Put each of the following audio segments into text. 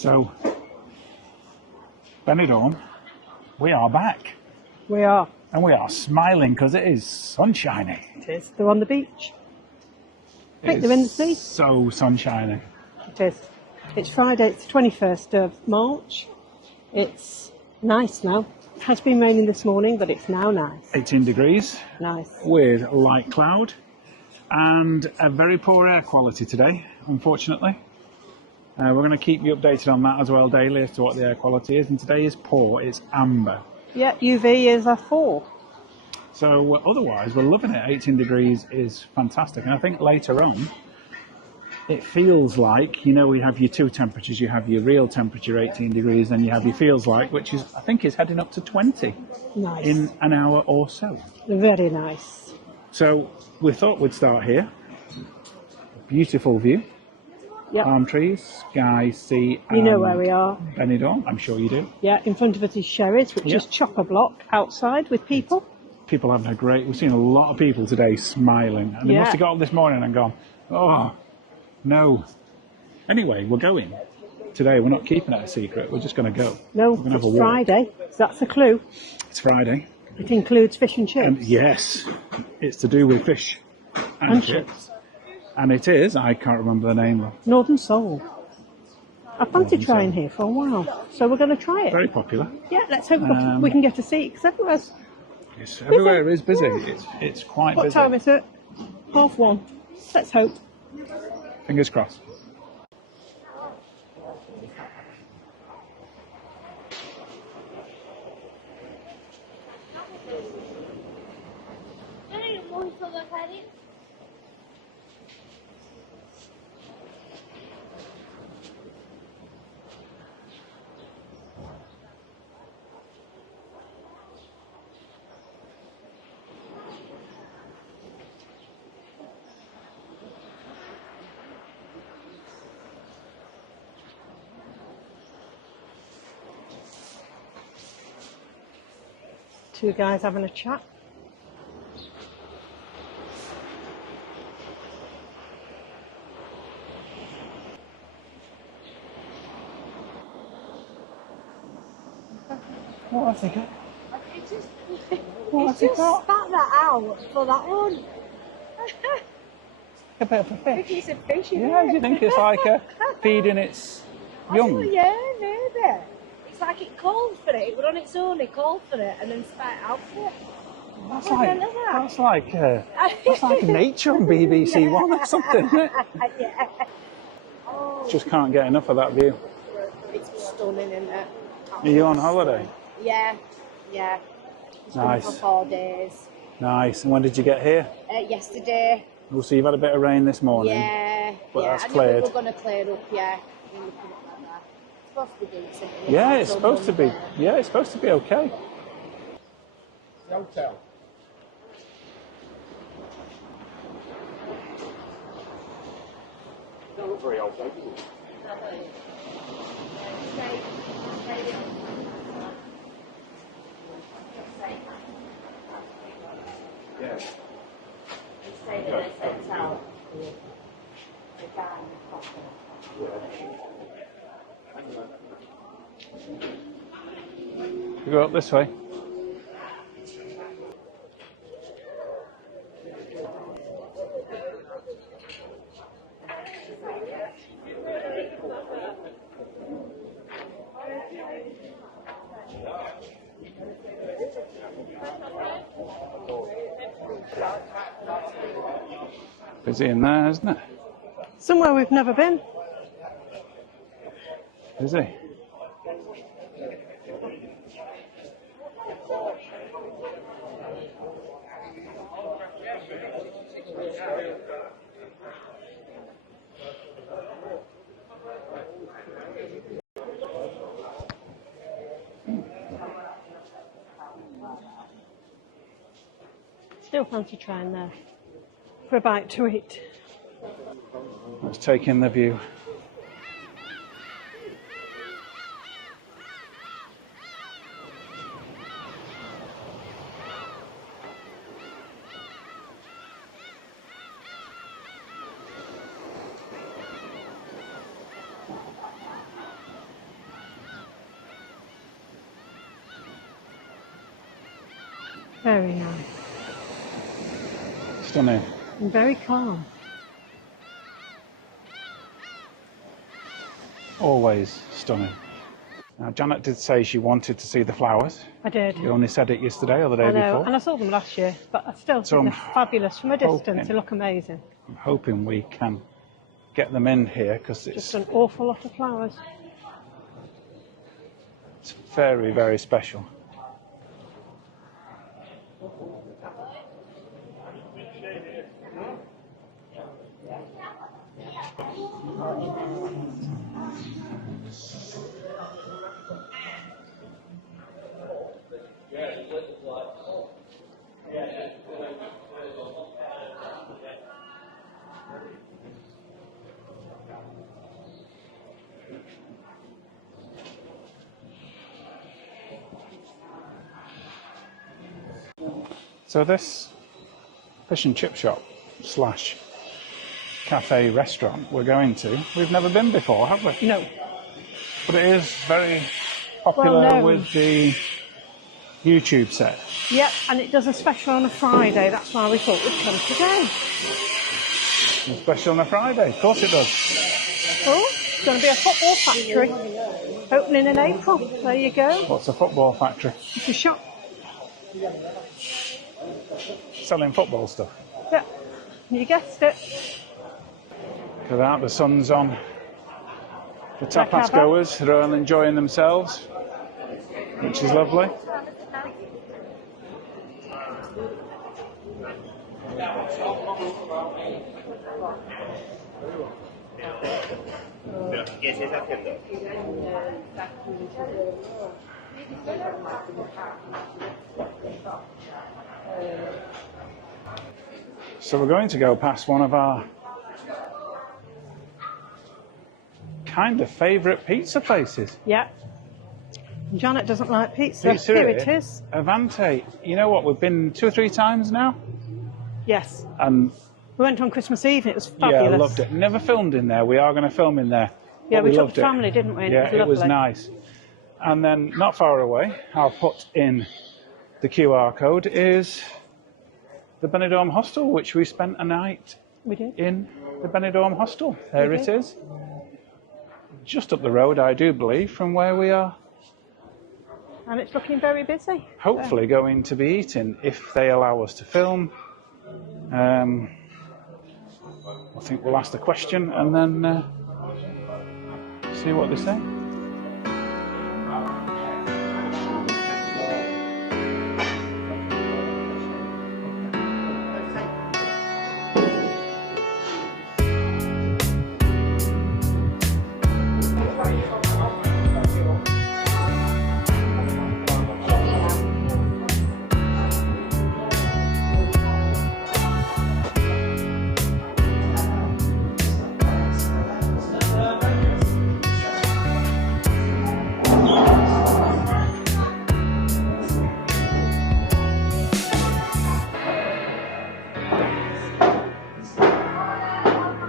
So, Benidorm, we are back. We are. And we are smiling because it is sunshiny. It is. They're on the beach. I think they're in the sea. So sunshiny. It is. It's Friday, it's the 21st of March. It's nice now. It has been raining this morning, but it's now nice. 18 degrees. Nice. With light cloud and a very poor air quality today, unfortunately. We're going to keep you updated on that as well daily as to what the air quality is. And today is poor, it's amber. Yeah, UV is a 4. So otherwise, we're loving it. 18 degrees is fantastic. And I think later on, it feels like, you know, we have your two temperatures. You have your real temperature, 18 degrees, then you have your feels like, which is, I think, is heading up to 20 Nice. in an hour or so. Very nice. So we thought we'd start here. Beautiful view. Yep. Palm trees, sky, sea, You know where we are. Benidorm, I'm sure you do. Yeah, in front of us is Sherry's, which is chock-a-block outside with people. People having a great... We've seen a lot of people today smiling. And they must have got up this morning and gone, oh, no. Anyway, we're going. Today, we're not keeping it a secret. We're just going to go. No, it's Friday. So that's a clue. It's Friday. It includes fish and chips. And yes, it's to do with fish and chips. And it is, I can't remember the name of. Northern Soul. I fancied trying here for a while, so we're going to try it. Very popular. Yeah, let's hope we can get a seat, because everywhere is busy. It's quite busy. What time is it? 1:30. Let's hope. Fingers crossed. Two guys having a chat. What have they got? It's just spat that out for that one. A bit of a fish. It's a fish, Yeah, do you think it's like feeding its young? Oh, yeah, maybe. It's like it called for it. It was on its own, it called for it and then spat it out for it. That's like nature on BBC One or something, isn't it? Yeah. Oh, Just can't get enough of that view. it's stunning, isn't it? Are you on holiday? Yeah, yeah. It's been Nice. for 4 days. Nice. And when did you get here? Yesterday. We'll see, you've had a bit of rain this morning. Yeah, But yeah. that's I knew cleared. we were going to clear up, yeah. When we put it like that. It's supposed to be decent. Yeah, it's supposed to be. Yeah, it's supposed to be okay. Hotel. That looks very old, doesn't it? Yeah. We go up this way. Busy in there, isn't it? Somewhere we've never been. Busy. Still fancy trying there for a bite to eat. Let's take in the view. Very nice. Stunning. And very calm. Always stunning. Now, Janet did say she wanted to see the flowers. I did. You only said it yesterday or the day I know, before. and I saw them last year, but I still So think they're fabulous from a distance. hoping- They look amazing. I'm hoping we can get them in here because Just it's an awful lot of flowers. very, very special. So this fish and chip shop slash cafe restaurant we're going to, we've never been before, have we? No. But it is very popular Well known. with the YouTube set. Yep, and it does a special on a Friday. That's why we thought we'd come today. It's special on a Friday, of course it does. Oh, it's going to be a football factory opening in April. There you go. What's a football factory? It's a shop. Selling football stuff. Yeah, you guessed it. Without the sun's on. The tapas Acaba. goers, they're all enjoying themselves, which is lovely. So we're going to go past one of our kind of favourite pizza places. Yeah. Janet doesn't like pizza. Pizza Here it is. Levante. You know what? We've been 2 or 3 times now, Yes. and We went on Christmas Eve and it was fabulous. yeah, I loved it. Never filmed in there. We are going to film in there. Yeah, but we took loved the it. family, didn't we? And Yeah, it was lovely. nice. And then, not far away, I'll put in the QR code, is the Benidorm Hostel, which we spent a night We did. in the Benidorm Hostel. There We it did. is. Just up the road, I do believe, from where we are And it's looking very busy. hopefully going to be eating if they allow us to film. I think we'll ask the question and then see what they say.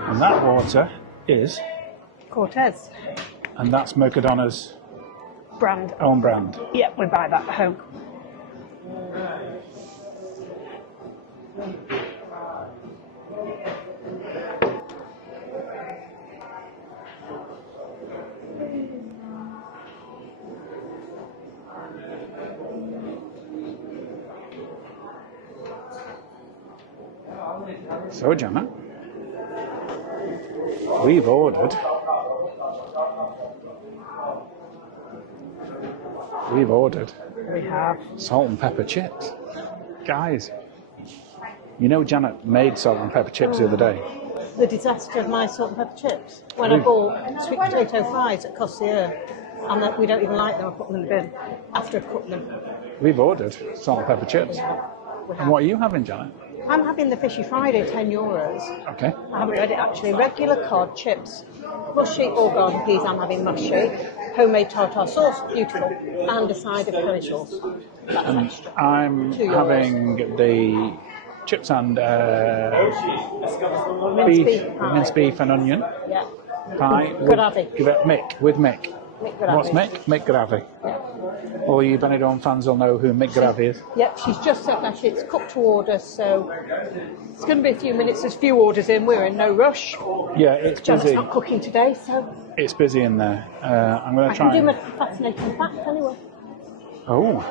And that water is, Cortez and that's Mercadona's brand. own brand. Yep, we buy that at home. So, Gemma, we've ordered We have. salt and pepper chips. Guys, you know Janet made salt and pepper chips the other day. The disaster of my salt and pepper chips. When I bought sweet potato fries at Costa and that we don't even like them, I put them in the bin after I've cooked them. We've ordered salt and pepper chips. We And have. what are you having, Janet? I'm having the Fishy Friday, €10. Okay. I haven't read it actually. Regular cod, chips, mushy or garden peas. I'm having mushy. Homemade tartar sauce, beautiful, and a side of curry sauce. That's extra. I'm €2. having the chips and Minced beef pie. minced beef and onion Yeah. pie Gravy. with Mick. Mick gravy. What's Mick? Mick gravy. Yeah. All you Benidorm fans will know who Mick Gravy is. Yep, she's just up. Actually, it's cooked to order, so it's going to be a few minutes. There's few orders in. We're in no rush. Yeah, it's Janet's busy. not cooking today, so It's busy in there. I'm going to I try. can do my fascinating fact anyway. Oh,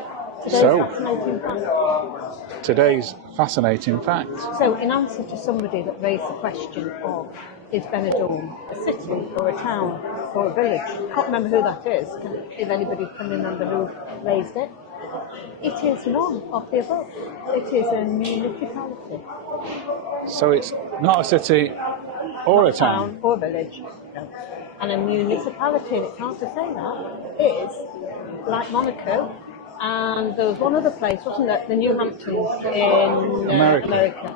Today's so fascinating fact. today's fascinating fact. So, in answer to somebody that raised the question of is Benidorm a city or a town or a village? I can't remember who that is. If anybody can remember who raised it. It is none of the above. It is a municipality. So it's not a city or a town. Or a village. No. And a municipality, and it's hard to say that, is like Monaco. And there was one other place, wasn't there? The New Hamptons in America.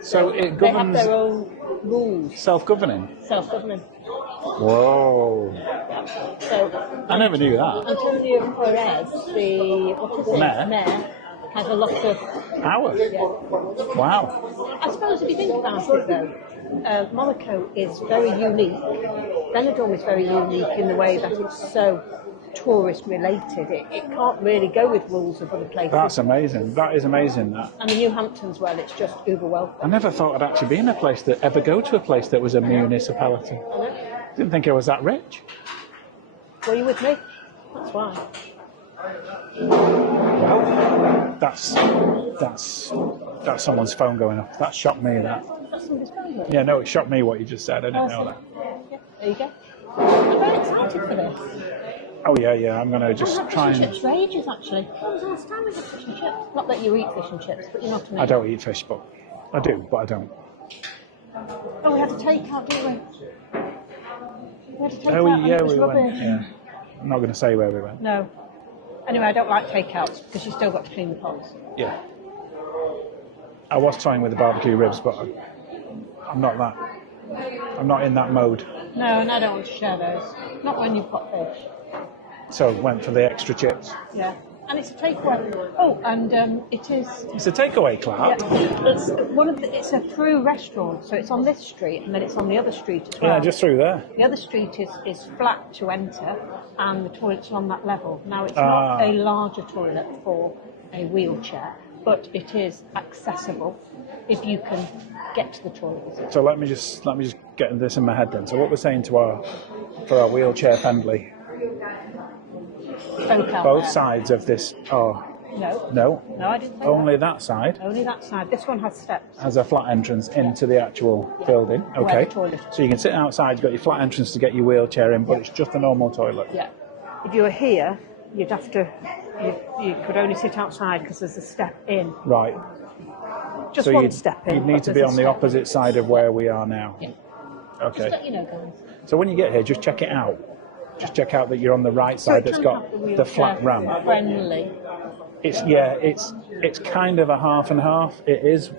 So it They have governs their own rules, self-governing. self-governing. Whoa. So I never knew that. Antonio Perez, the mayor, has a lot of Power. yeah. Wow. I suppose if you think about it though, Monaco is very unique. Benidorm is very unique in the way that it's so tourist related. It can't really go with rules of other places. That's amazing. That is amazing. That. And the New Hamptons, well, it's just uber welcome. I never thought I'd actually be in a place that ever go to a place that was a municipality. I know. Didn't think I was that rich. Were you with me? That's why. That's someone's phone going off. That shocked me. That. That's somebody's phone. Isn't it? Yeah, no, it shocked me what you just said. I didn't know that. Yeah, there you go. I'm very excited for this. Oh yeah. I'm gonna I just haven't try had fish and and. chips for ages, actually. When was the last time we had fish and chips? Not that you eat fish and chips, but you know what I mean. I don't eat fish, but I do, but I don't. Oh, we had a takeout, didn't we? We had a takeout Oh and yeah, it was we rubbish. went. Yeah. I'm not gonna say where we went. No. Anyway, I don't like takeouts because you still got to clean the pots. Yeah. I was toying with the barbecue ribs, but I'm not that. I'm not in that mode. No, and I don't want to share those. Not when you've got fish. So went for the extra chips. Yeah. And it's a takeaway. Oh, and it is. It's a takeaway, Clark. Yeah, it's a through restaurant, so it's on this street and then it's on the other street as well. Yeah, just through there. The other street is flat to enter, and the toilets are on that level. Now it's not a larger toilet for a wheelchair, but it is accessible if you can get to the toilet. So let me just get this in my head then. So what we're saying for our wheelchair friendly, both sides of this are No, I didn't say only that side Only that side. This one has steps. has a flat entrance into the actual building. Where Okay. the toilet is. So you can sit outside, you've got your flat entrance to get your wheelchair in, but it's just a normal toilet. Yeah. If you were here, you'd have to. You could only sit outside because there's a step in. Right. Just So one you'd step in. you'd need but to be there's on a the step. opposite side of where we are now. Yeah. Okay. Just let you know, guys. So when you get here, just check it out. Just check out that you're on the right So side it that's can got have the flat ramp. Friendly. It's kind of a half and half. It's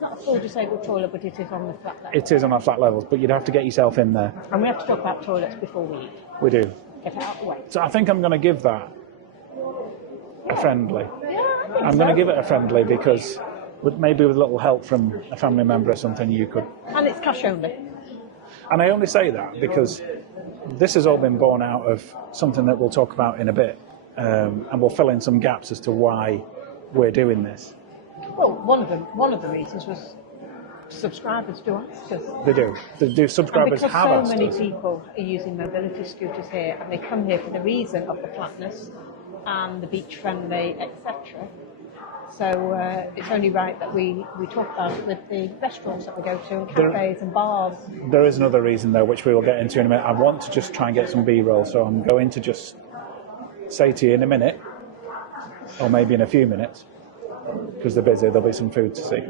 not a full disabled toilet, but it is on the flat level. It is on our flat levels, but you'd have to get yourself in there. And we have to talk about toilets before we eat. We do. Get it out of the way. So I think I'm going to give that a friendly. Yeah, I think I'm so. going to give it a friendly because maybe with a little help from a family member or something you could. And it's cash only. And I only say that because this has all been born out of something that we'll talk about in a bit. And we'll fill in some gaps as to why we're doing this. Well, one of the reasons was subscribers do ask us. They do. And Subscribers because have so asked many us. people are using mobility scooters here, and they come here for the reason of the flatness and the beach friendly, etc. So it's only right that we talk about it with the restaurants that we go to, and cafes and bars. There is another reason though, which we will get into in a minute. I want to just try and get some B-roll, so I'm going to just say to you in a minute, or maybe in a few minutes, because they're busy, there'll be some food to see.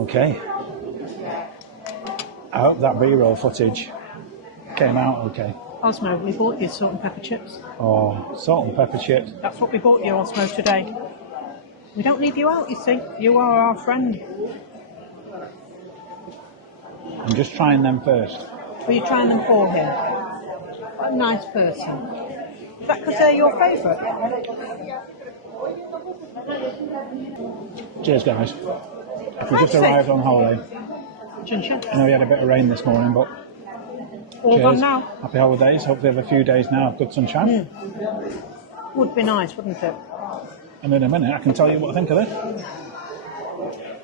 Okay. I hope that B-roll footage came out okay. Osmo, we bought you salt and pepper chips. Oh, salt and pepper chips. That's what we bought you, Osmo, today. We don't leave you out, you see. You are our friend. I'm just trying them first. Were you trying them for him? What a nice person. Is that because they're your favourite? Cheers, guys. We just arrived on holiday. Chin-chin. I know we had a bit of rain this morning, but All cheers. gone now. Happy holidays. Hopefully have a few days now of good sunshine. Would be nice, wouldn't it? And in a minute, I can tell you what I think of it.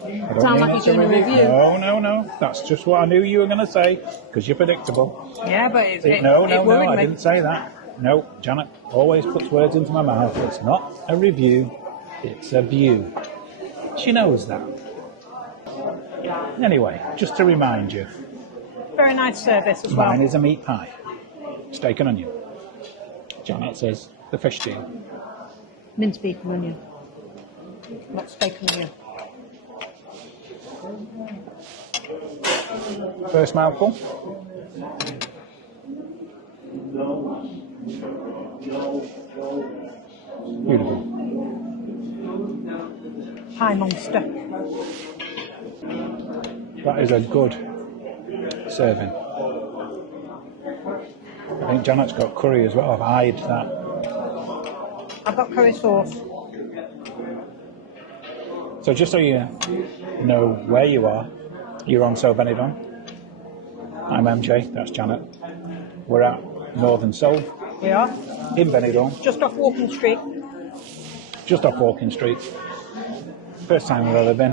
I don't Sound mean like it's you're doing a review. No. That's just what I knew you were going to say, because you're predictable. Yeah, but it No, worried I me. didn't say that. No, Janet always puts words into my mouth. It's not a review, it's a view. She knows that. Anyway, just to remind you, Very nice service as well. mine is a meat pie, steak and onion. Janet says the fish stew. Minced beef and onion. Not steak and onion. First mouthful. Beautiful. Pie monster. That is a good serving. I think Janet's got curry as well. I've eyed that. I've got curry sauce. So just so you know where you are, you're on SoBenidorm. I'm MJ, that's Janet. We're at Northern Seoul We are. in Benidorm, Just off Walking Street. just off Walking Street. First time we've ever been.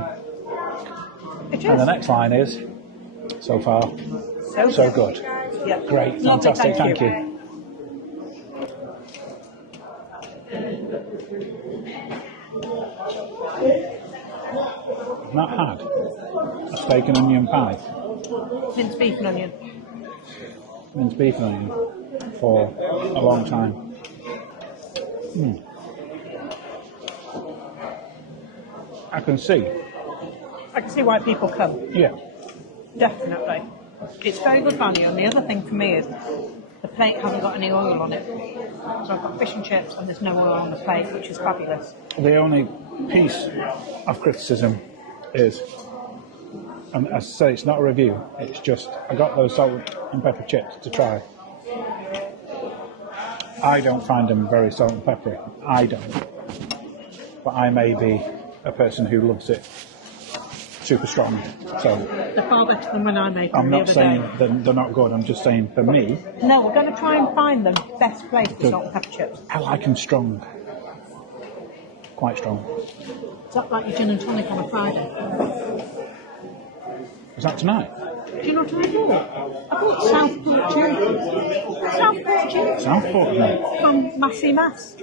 It And the is. next line is, so far, so good. Yeah. Great, Lovely, fantastic, thank you. I've not had a steak and onion pie, Minced beef and onion. minced beef and onion, for a long time. I can see, I can see why people come. yeah, Definitely. It's very good value, and the other thing for me is the plate hasn't got any oil on it. So I've got fish and chips and there's no oil on the plate, which is fabulous. the only piece of criticism is, and as I say, it's not a review, it's just, I got those salt and pepper chips to try. I don't find them very salt and peppery. I don't. But I may be a person who loves it super strong. So They're far better than when I made them I'm the not other saying day. they're not good, I'm just saying for me, No, we're going to try and find the best place for salt and pepper chips. I like them strong. Quite strong. Is that like your gin and tonic on a Friday? Is that tonight? Do you know what I bought? I bought Southport gin. Southport gin Southport, no. from Massey Mass.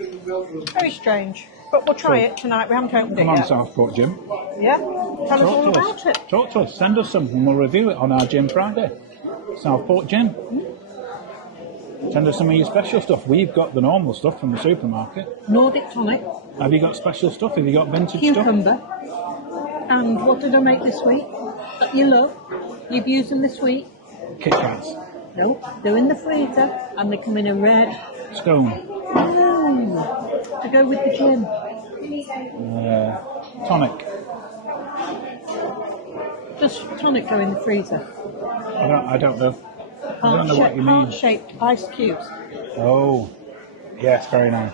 Very strange. But we'll try it tonight. We haven't opened it Come on, yet. Southport Jim. Yeah? Tell us all about it. Talk to us. Send us some and we'll review it on our Gym Friday. Southport Gym. Send us some of your special stuff. We've got the normal stuff from the supermarket. Nordic tonic, Have you got special stuff? Have you got vintage stuff? cucumber. And what did I make this week? That you love. You've used them this week. Kit Kats. No, they're in the freezer and they come in a red. Scone. To go with the gin. Tonic. Does tonic go in the freezer? I don't know. I don't know what you mean. Heart-shaped ice cubes. Oh, yes, very nice.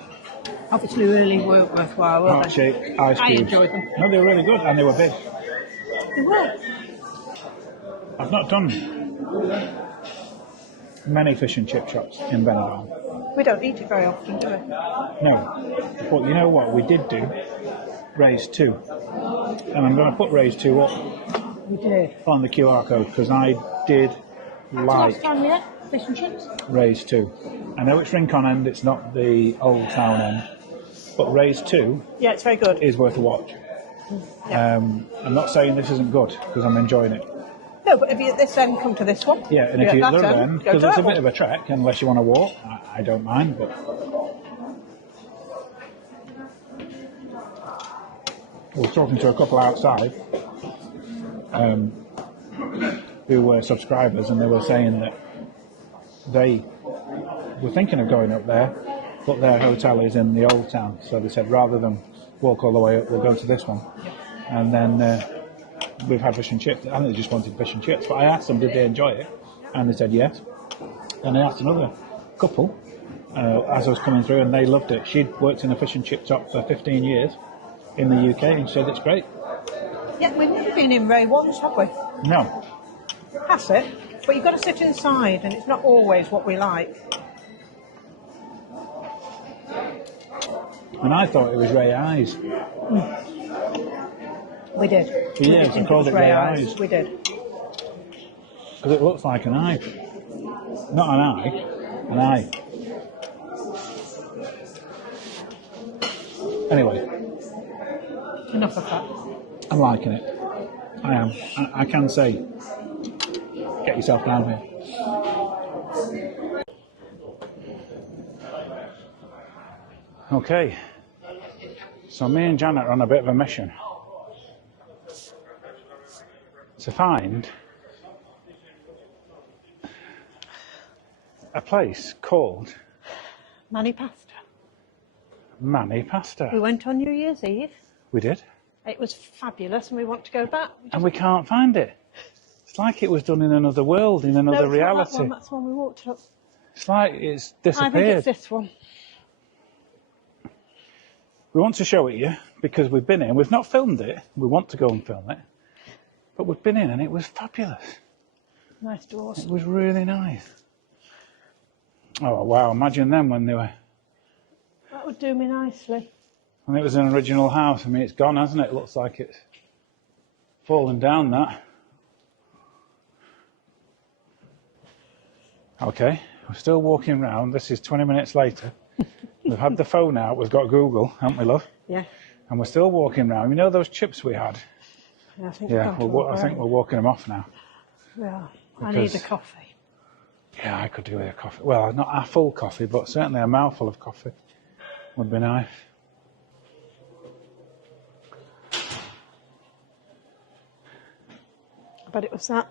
Obviously really worthwhile, weren't they? Heart-shaped ice I cubes. enjoyed them. No, they were really good and they were big. They were. I've not done many fish and chip shops in Benidorm. We don't eat it very often, do we? No. But you know what? We did do Raise 2. And I'm going to put Raise 2 up We did. on the QR code because I did Last like time we had fish and chips. Raise 2. I know it's Rincon End, it's not the Old Town End. But Raise 2 Yeah, it's very good. is worth a watch. Yeah. I'm not saying this isn't good because I'm enjoying it. No, but if you're at this end, come to this one. Yeah, and if at you're at that the other end, go because to it's a that bit of a trek, unless you want to walk, I don't mind, but... I was talking to a couple outside, who were subscribers, and they were saying that they were thinking of going up there, but their hotel is in the old town. So they said rather than walk all the way up, we'll go to this one. And then we've had fish and chips. I think they just wanted fish and chips. But I asked them, did they enjoy it? And they said yes. And I asked another couple as I was coming through, and they loved it. She'd worked in a fish and chip shop for 15 years in the UK, and she said it's great. Yeah, we've never been in Ray once, have we? No. That's it. But you've got to sit inside, and it's not always what we like. And I thought it was Ray Eyes. We did. For years, we called it Ray Eyes. We did. Because it looks like an eye. Not an eye, an eye. Anyway. Enough of that. I'm liking it. I am. I can say, get yourself down here. Okay. So me and Janet are on a bit of a mission to find a place called Mani Pasta. Mani Pasta. We went on New Year's Eve. We did. It was fabulous, and we want to go back. And we can't find it. It's like it was done in another world, in another reality. That one. That's the one we walked up. It's like it's disappeared. I think it's this one. We want to show it you because we've been in. We've not filmed it. We want to go and film it. But we've been in and it was fabulous. Nice doors. It was really nice. Oh, wow. Imagine them when they were... That would do me nicely. When it was an original house. I mean, it's gone, hasn't it? It looks like it's fallen down, that. Okay. We're still walking round. This is 20 minutes later. We've had the phone out. We've got Google, haven't we, love? Yeah. And we're still walking round. You know those chips we had? Yeah, I think, I think we're walking them off now. Yeah. I need a coffee. Yeah, I could do with a coffee. Well, not a full coffee, but certainly a mouthful of coffee would be nice. I bet it was that.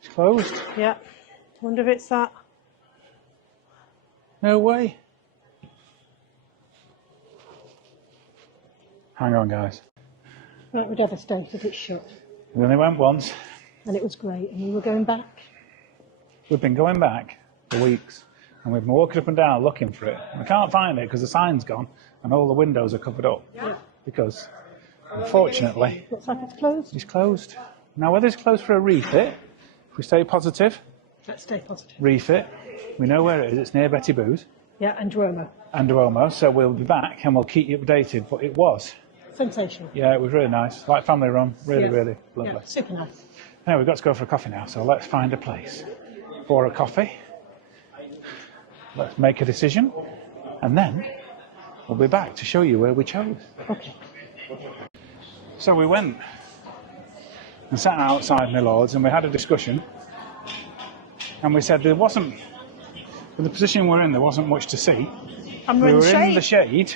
It's closed. Yeah. Wonder if it's that. No way. Hang on, guys. We're devastated it's shut. We only went once. And it was great. And we were going back. We've been going back for weeks. And we've been walking up and down looking for it. We can't find it because the sign's gone and all the windows are covered up. Yeah. Because, unfortunately, looks like it's closed. It's closed. Now, whether it's closed for a refit, if we stay positive. Let's stay positive. Refit. We know where it is. It's near Betty Boo's. Yeah, and Duomo. And Duomo. So we'll be back and we'll keep you updated. But it was sensational. Yeah, it was really nice. Like family run. Really, really lovely. Yeah, super nice. Anyway, we've got to go for a coffee now. So let's find a place for a coffee. Let's make a decision. And then we'll be back to show you where we chose. Okay. So we went and sat outside my lords and we had a discussion. And we said there wasn't, in the position we're in, there wasn't much to see. And we were in the shade.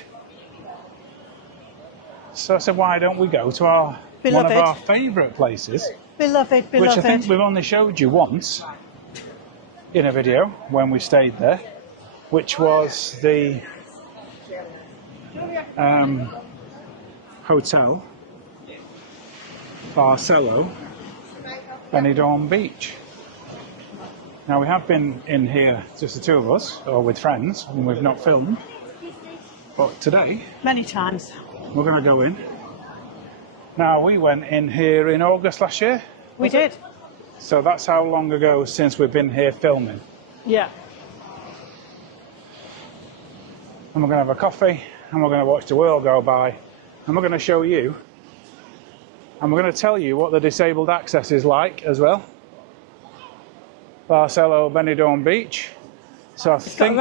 So I said, why don't we go to one of our favourite places? Beloved. Which I think we've only showed you once in a video when we stayed there, which was the hotel Barcelo Benidorm Beach. Now we have been in here, just the two of us, or with friends, and we've not filmed. But today, many times, we're going to go in. Now we went in here in August last year. We did. So that's how long ago since we've been here filming. Yeah. And we're going to have a coffee, and we're going to watch the world go by, and we're going to show you, and we're going to tell you what the disabled access is like as well. Barcelo Benidorm Beach. So I think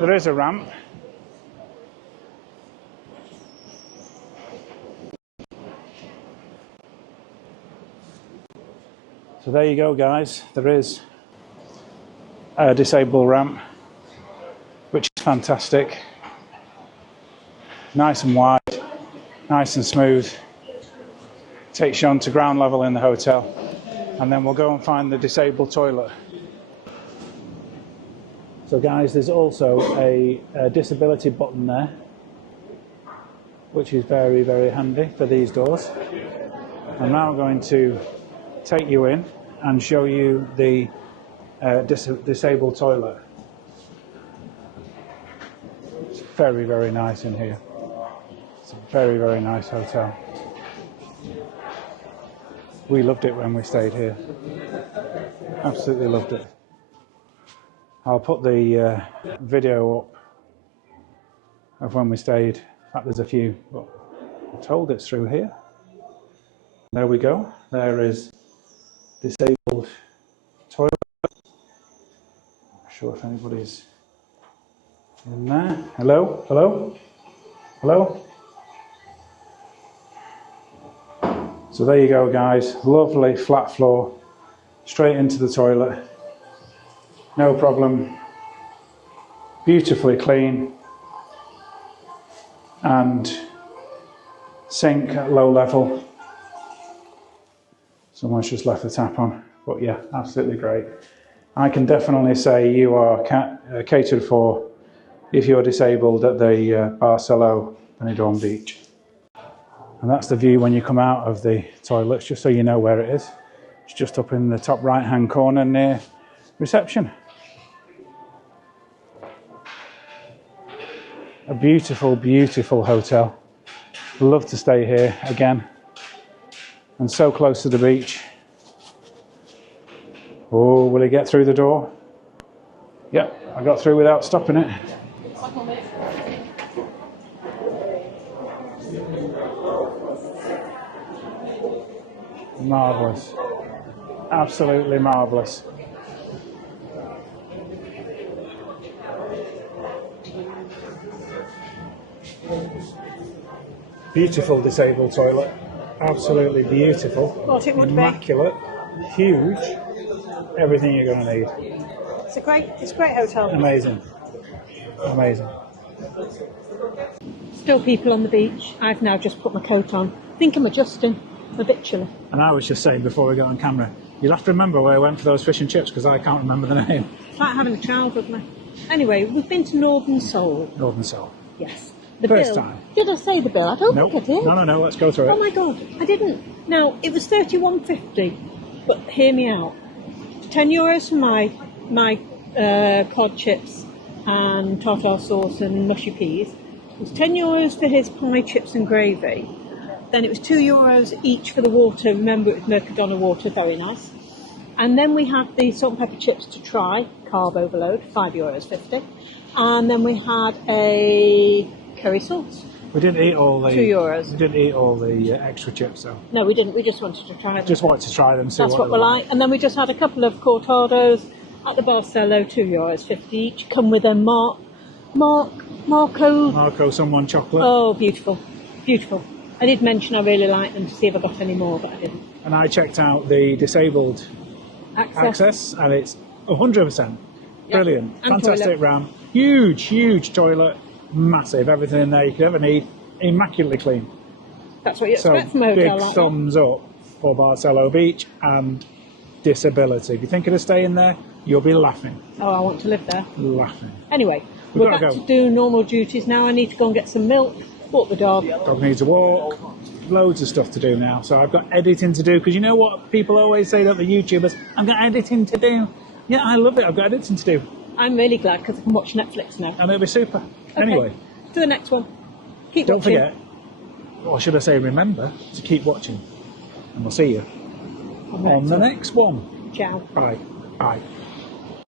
there is a ramp. So there you go, guys. There is a disabled ramp, which is fantastic. Nice and wide, nice and smooth. Takes you on to ground level in the hotel, and then we'll go and find the disabled toilet. So guys, there's also a disability button there, which is very, very handy for these doors. I'm now going to take you in and show you the disabled toilet. It's very, very nice in here. It's a very, very nice hotel. We loved it when we stayed here. Absolutely loved it. I'll put the video up of when we stayed. In fact, there's a few, but I'm told it's through here. There we go. There is disabled toilet. Not sure if anybody's in there. Hello? Hello? Hello? So there you go, guys. Lovely flat floor. Straight into the toilet. No problem. Beautifully clean. And sink at low level. Someone's just left the tap on. But yeah, absolutely great. I can definitely say you are catered for if you're disabled at the Barcelo Benidorm beach. And that's the view when you come out of the toilets, just so you know where it is. It's just up in the top right hand corner near reception. A beautiful, beautiful hotel. Love to stay here again. And so close to the beach. Oh, will he get through the door? Yep, I got through without stopping it. Marvellous. Absolutely marvellous. Beautiful disabled toilet. Absolutely beautiful. What it would immaculate, huge. Everything you're going to need. It's a great hotel. Amazing. Amazing. Still people on the beach. I've now just put my coat on. I think I'm adjusting. I'm a bit chilly. And I was just saying before we got on camera, you'll have to remember where I went for those fish and chips because I can't remember the name. It's like having a child with me. Anyway, we've been to Northern Seoul. Northern Seoul. Yes. The First bill. time. Did I say the bill? I don't Nope. think I did. No, let's go through it. Oh my god, I didn't. Now, it was £31.50, but hear me out. €10 for my cod chips and tartar sauce and mushy peas. It was €10 for his pie chips and gravy. Then it was €2 each for the water. Remember, it was Mercadona water, very nice. And then we had the salt and pepper chips to try, carb overload, €5.50. And then we had a curry sauce. We didn't eat all the €2. We didn't eat all the extra chips though. No, we didn't. We just wanted to try them. Just wanted to try them. See That's what they we were like. And then we just had a couple of cortados at the Barcelo, €2.50 each. Come with a Marco someone chocolate. Oh, beautiful, beautiful. I did mention I really liked them to see if I got any more, but I didn't. And I checked out the disabled access and it's 100%. Brilliant. And Fantastic toilet. RAM. Huge toilet. Massive. Everything in there you could ever need. Immaculately clean. That's what you So expect from a hotel big like that. thumbs up for Barcelo Beach and disability. If you're thinking of staying there, you'll be laughing. Oh, I want to live there. Laughing. Anyway, We've we're got to back go. to do normal duties now. I need to go and get some milk, walk the dog. Dog needs a walk. Loads of stuff to do now. So I've got editing to do because you know what people always say that the YouTubers, I've got editing to do. Yeah, I love it. I've got editing to do. I'm really glad because I can watch Netflix now. And it'll be super. Okay. Anyway. To the next one. Keep Don't watching. forget, or should I say remember, to keep watching. And we'll see you on the next one. Ciao. Bye. Bye.